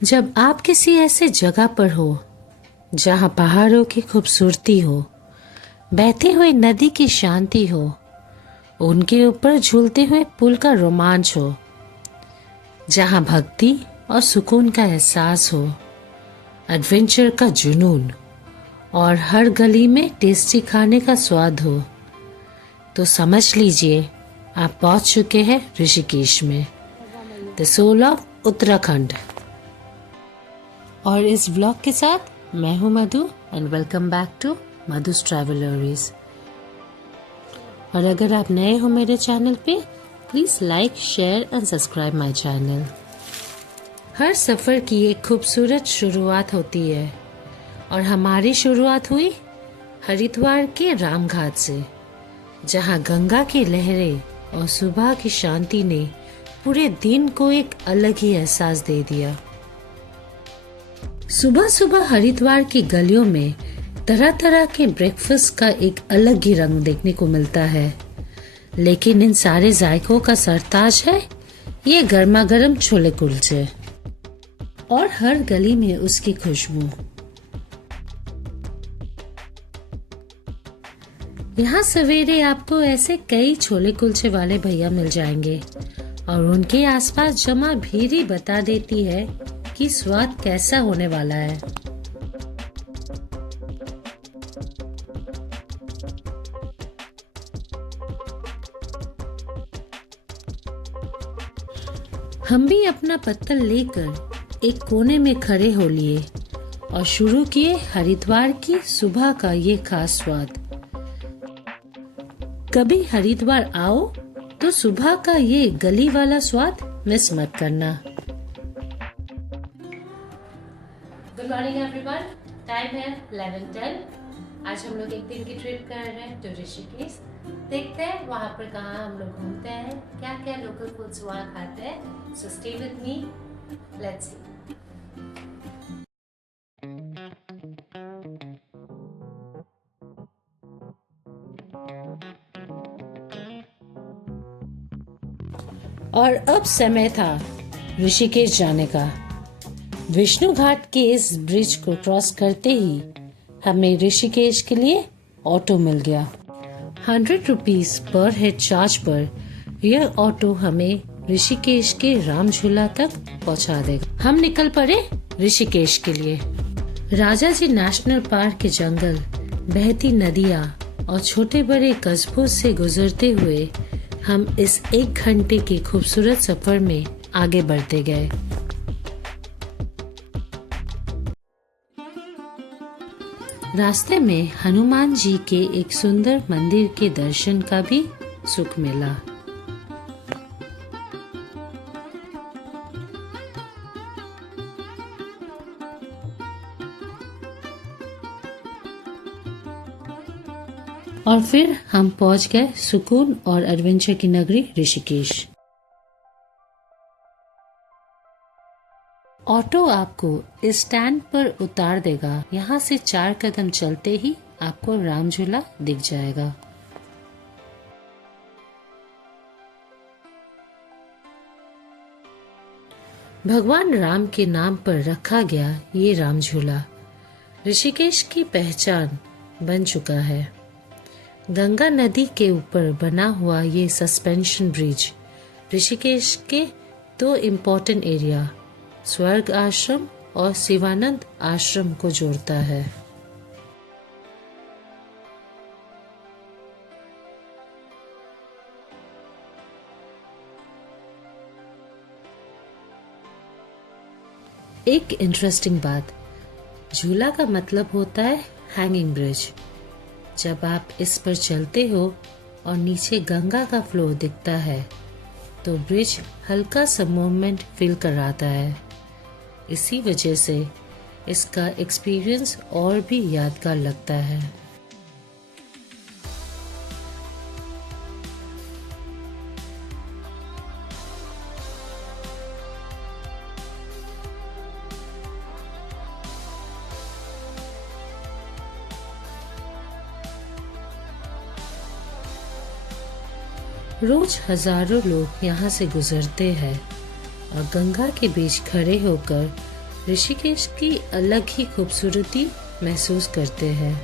जब आप किसी ऐसे जगह पर हो जहां पहाड़ों की खूबसूरती हो, बहती हुई नदी की शांति हो, उनके ऊपर झूलते हुए पुल का रोमांच हो, जहां भक्ति और सुकून का एहसास हो, एडवेंचर का जुनून और हर गली में टेस्टी खाने का स्वाद हो, तो समझ लीजिए आप पहुंच चुके हैं ऋषिकेश में, द सोल ऑफ उत्तराखंड। और इस व्लॉग के साथ मैं हूं Madhu and welcome back to Madhu's travelries. और अगर आप नए हो मेरे चैनल पे, please like, share and subscribe my channel. हर सफर की एक खूबसूरत शुरुआत होती है और हमारी शुरुआत हुई हरिद्वार के रामघाट से, जहां गंगा की लहरें और सुबह की शांति ने पूरे दिन को एक अलग ही एहसास दे दिया। सुबह सुबह हरिद्वार की गलियों में तरह तरह के ब्रेकफास्ट का एक अलग ही रंग देखने को मिलता है, लेकिन इन सारे जायकों का सरताज है ये गर्मा गर्म छोले कुलचे और हर गली में उसकी खुशबू। यहाँ सवेरे आपको ऐसे कई छोले कुलचे वाले भैया मिल जाएंगे और उनके आसपास जमा भीड़ ही बता देती है कि स्वाद कैसा होने वाला है। हम भी अपना पत्तल लेकर एक कोने में खड़े हो लिए और शुरू किए हरिद्वार की सुबह का ये खास स्वाद। कभी हरिद्वार आओ तो सुबह का ये गली वाला स्वाद मिस मत करना। गुड मॉर्निंग एवरीवन, टाइम है 11:10। आज हम लोग एक दिन की ट्रिप कर रहे हैं टू ऋषिकेश। देखते हैं वहाँ पर कहाँ हम लोग घूमते हैं, क्या क्या लोकल फूड्स वहाँ खाते हैं। So stay with me, let's see. और अब समय था ऋषिकेश जाने का। विष्णु घाट के इस ब्रिज को क्रॉस करते ही हमें ऋषिकेश के लिए ऑटो मिल गया। 100 रुपीज पर हेड चार्ज पर यह ऑटो हमें ऋषिकेश के राम झूला तक पहुंचा देगा। हम निकल पड़े ऋषिकेश के लिए। राजा जी नेशनल पार्क के जंगल, बहती नदियाँ और छोटे बड़े कस्बों से गुजरते हुए हम इस 1 घंटे के खूबसूरत सफर में आगे बढ़ते गए। रास्ते में हनुमान जी के एक सुंदर मंदिर के दर्शन का भी सुख मिला। और फिर हम पहुंच गए सुकून और एडवेंचर की नगरी ऋषिकेश। ऑटो आपको इस स्टैंड पर उतार देगा। यहाँ से 4 कदम चलते ही आपको राम झूला दिख जाएगा। भगवान राम के नाम पर रखा गया ये राम झूला ऋषिकेश की पहचान बन चुका है। गंगा नदी के ऊपर बना हुआ ये सस्पेंशन ब्रिज ऋषिकेश के 2 इम्पोर्टेंट एरिया, स्वर्ग आश्रम और शिवानंद आश्रम को जोड़ता है। एक इंटरेस्टिंग बात, झूला का मतलब होता है हैंगिंग ब्रिज। जब आप इस पर चलते हो और नीचे गंगा का फ्लो दिखता है तो ब्रिज हल्का सा मूवमेंट फील कराता है। इसी वजह से इसका एक्सपीरियंस और भी यादगार लगता है। रोज हजारों लोग यहाँ से गुजरते हैं और गंगा के बीच खड़े होकर ऋषिकेश की अलग ही खूबसूरती महसूस करते हैं।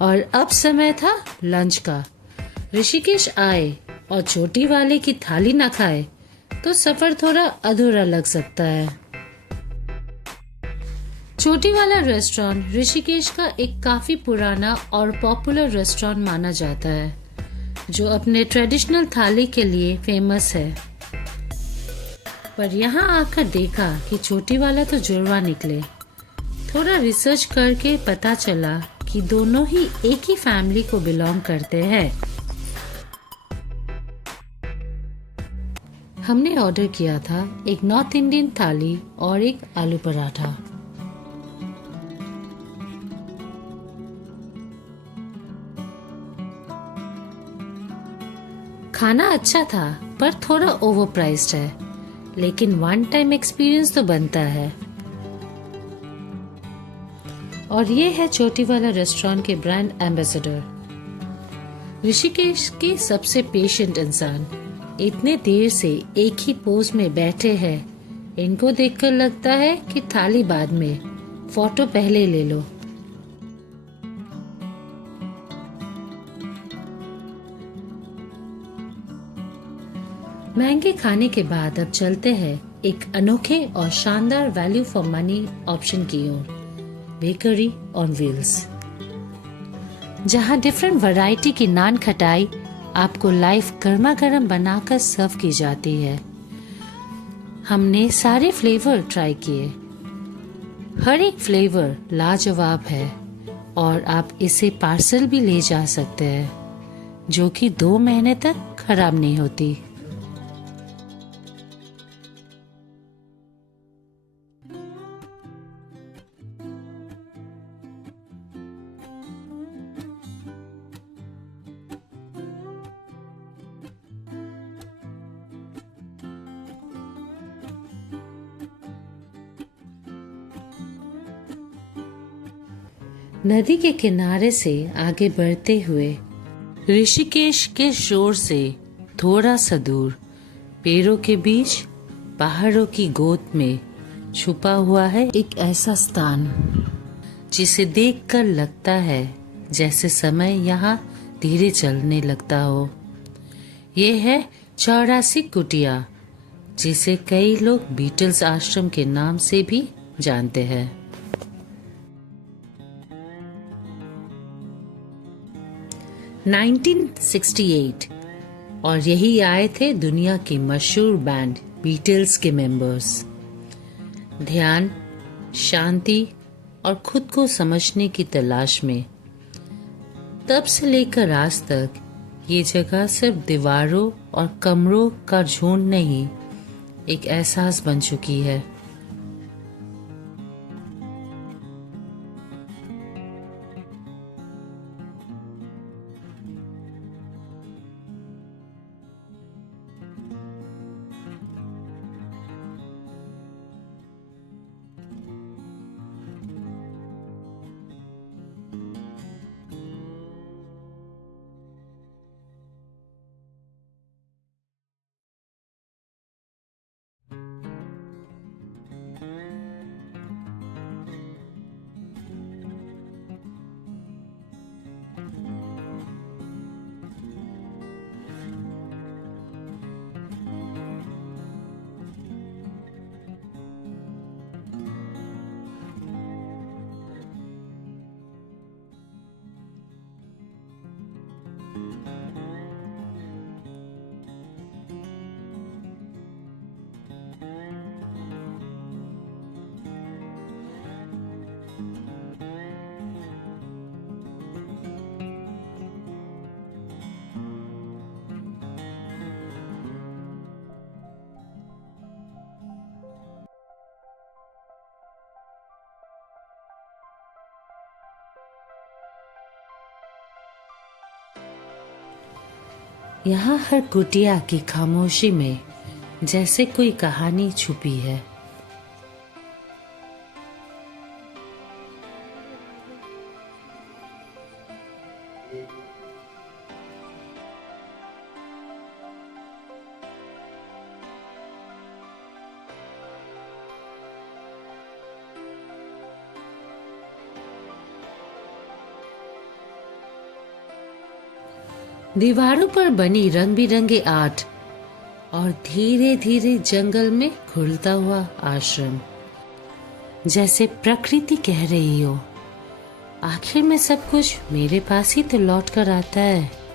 और अब समय था लंच का। ऋषिकेश आए और चोटी वाले की थाली ना खाए तो सफर थोड़ा अधूरा लग सकता है। चोटी वाला रेस्टोरेंट ऋषिकेश का एक काफी पुराना और पॉपुलर रेस्टोरेंट माना जाता है, जो अपने ट्रेडिशनल थाली के लिए फेमस है। पर यहाँ आकर देखा कि चोटी वाला तो जुड़वा निकले। थोड़ा रिसर्च करके पता चला कि दोनों ही एक ही फैमिली को बिलोंग करते हैं। हमने ऑर्डर किया था एक नॉर्थ इंडियन थाली और एक आलू पराठा। खाना अच्छा था पर थोड़ा ओवर प्राइस्ड है, लेकिन वन टाइम एक्सपीरियंस तो बनता है। और ये है चोटी वाला रेस्टोरेंट के ब्रांड एम्बेसडर, ऋषिकेश के सबसे पेशेंट इंसान। इतने देर से एक ही पोज में बैठे हैं, इनको देखकर लगता है कि थाली बाद में, फोटो पहले ले लो। महंगे खाने के बाद अब चलते हैं एक अनोखे और शानदार वैल्यू फॉर मनी ऑप्शन की ओर, बेकरी ऑन व्हील्स, जहां डिफरेंट वैरायटी की नान खटाई आपको लाइव गर्मा गर्म बनाकर सर्व की जाती है। हमने सारे फ्लेवर ट्राई किए, हर एक फ्लेवर लाजवाब है और आप इसे पार्सल भी ले जा सकते हैं, जो कि 2 महीने तक खराब नहीं होती। नदी के किनारे से आगे बढ़ते हुए ऋषिकेश के शोर से थोड़ा सा दूर, पेड़ों के बीच पहाड़ों की गोद में छुपा हुआ है एक ऐसा स्थान जिसे देखकर लगता है जैसे समय यहाँ धीरे चलने लगता हो। ये है 84 कुटिया, जिसे कई लोग बीटल्स आश्रम के नाम से भी जानते हैं। – 1968 और यही आए थे दुनिया की मशहूर बैंड बीटल्स के मेंबर्स। ध्यान, शांति और खुद को समझने की तलाश में। तब से लेकर आज तक ये जगह सिर्फ दीवारों और कमरों का झुंड नहीं, एक एहसास बन चुकी है। यहाँ हर कुटिया की खामोशी में जैसे कोई कहानी छुपी है। दीवारों पर बनी रंग बिरंगे आर्ट और धीरे धीरे जंगल में खुलता हुआ आश्रम, जैसे प्रकृति कह रही हो आखिर में सब कुछ मेरे पास ही तो लौट कर आता है।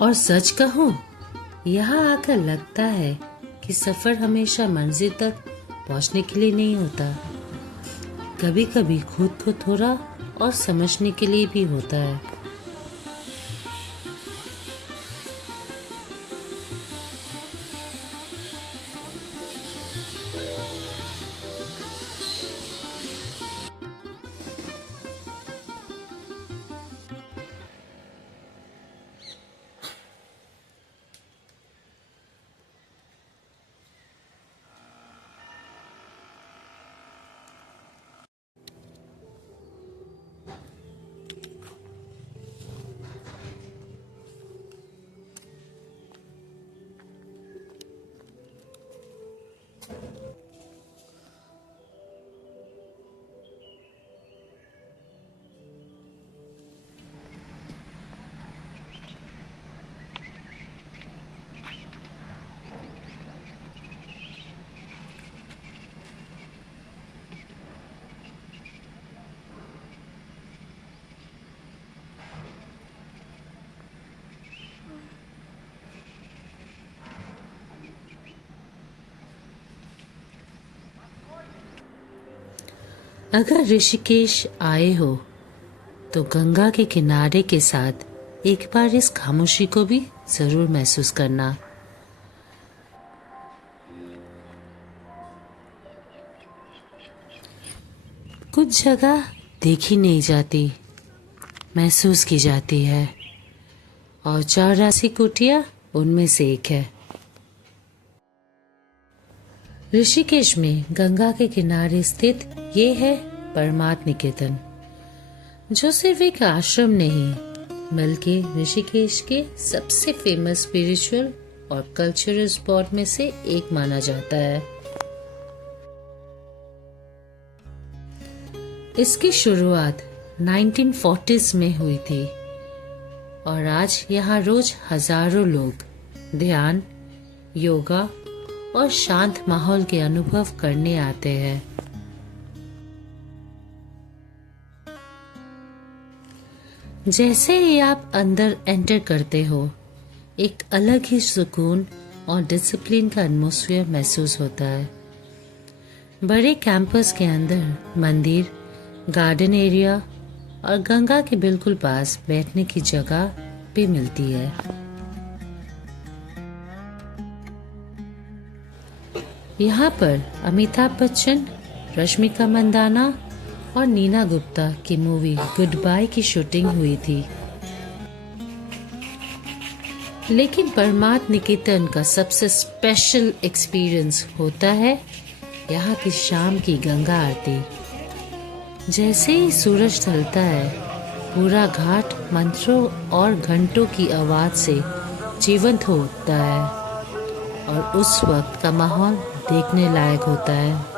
और सच कहूं, यहाँ आकर लगता है कि सफर हमेशा मंजिल तक पहुंचने के लिए नहीं होता, कभी कभी खुद को थोड़ा और समझने के लिए भी होता है। अगर ऋषिकेश आए हो तो गंगा के किनारे के साथ एक बार इस खामोशी को भी जरूर महसूस करना। कुछ जगह देखी नहीं जाती, महसूस की जाती है, और 84 कुटिया उनमें से एक है। ऋषिकेश में गंगा के किनारे स्थित ये है परमार्थ निकेतन, जो सिर्फ एक आश्रम नहीं बल्कि ऋषिकेश के सबसे फेमस स्पिरिचुअल और कल्चरल स्पॉट में से एक माना जाता है। इसकी शुरुआत 1940s में हुई थी और आज यहाँ रोज हजारों लोग ध्यान, योगा और शांत माहौल के अनुभव करने आते हैं। जैसे ही आप अंदर एंटर करते हो, एक अलग ही सुकून और डिसिप्लिन का एटमॉस्फेयर महसूस होता है। बड़े कैंपस के अंदर मंदिर, गार्डन एरिया और गंगा के बिल्कुल पास बैठने की जगह भी मिलती है। यहाँ पर अमिताभ बच्चन, रश्मिका मंदाना और नीना गुप्ता की मूवी गुड बाय की शूटिंग हुई थी। लेकिन परमार्थ निकेतन का सबसे स्पेशल एक्सपीरियंस होता है यहाँ की शाम की गंगा आरती। जैसे ही सूरज ढलता है, पूरा घाट मंत्रों और घंटों की आवाज से जीवंत होता है और उस वक्त का माहौल देखने लायक होता है।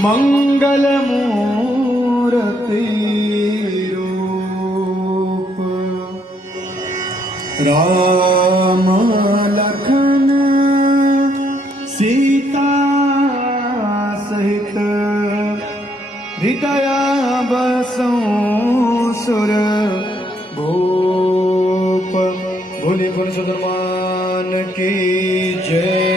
मंगल मूर्ति राम लखन सीता सहित हृदय बसो सुर भूप। भोले गुण सुदमान की जय।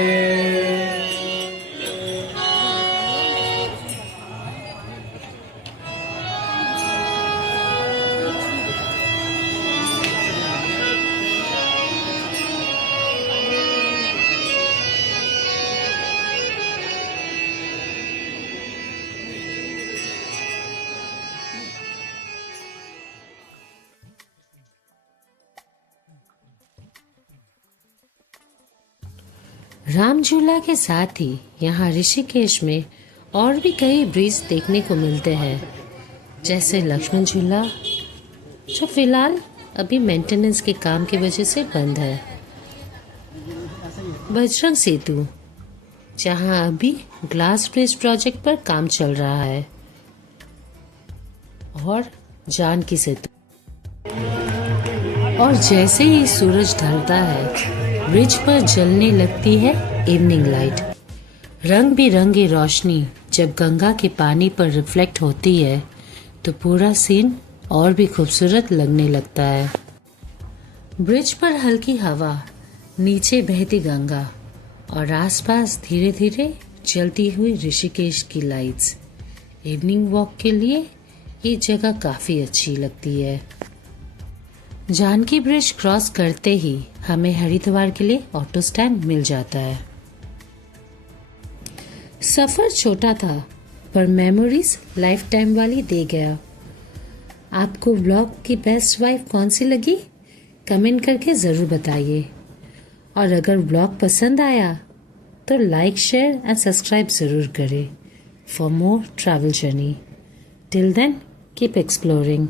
राम झूला के साथ ही यहाँ ऋषिकेश में और भी कई ब्रिज देखने को मिलते हैं, जैसे लक्ष्मण झूला जो फिलहाल अभी मेंटेनेंस के काम की वजह से बंद है, बजरंग सेतु जहाँ अभी ग्लास ब्रिज प्रोजेक्ट पर काम चल रहा है, और जानकी सेतु। और जैसे ही सूरज ढलता है ब्रिज पर जलने लगती है इवनिंग लाइट। रंग बिरंगी रोशनी जब गंगा के पानी पर रिफ्लेक्ट होती है तो पूरा सीन और भी खूबसूरत लगने लगता है। ब्रिज पर हल्की हवा, नीचे बहती गंगा और आसपास धीरे धीरे जलती हुई ऋषिकेश की लाइट्स। इवनिंग वॉक के लिए ये जगह काफी अच्छी लगती है। जानकी ब्रिज क्रॉस करते ही हमें हरिद्वार के लिए ऑटो स्टैंड मिल जाता है। सफर छोटा था पर मेमोरीज लाइफ टाइम वाली दे गया। आपको ब्लॉग की बेस्ट वाइफ कौन सी लगी कमेंट करके ज़रूर बताइए, और अगर ब्लॉग पसंद आया तो लाइक शेयर एंड सब्सक्राइब ज़रूर करें for more travel journey. Till then keep exploring.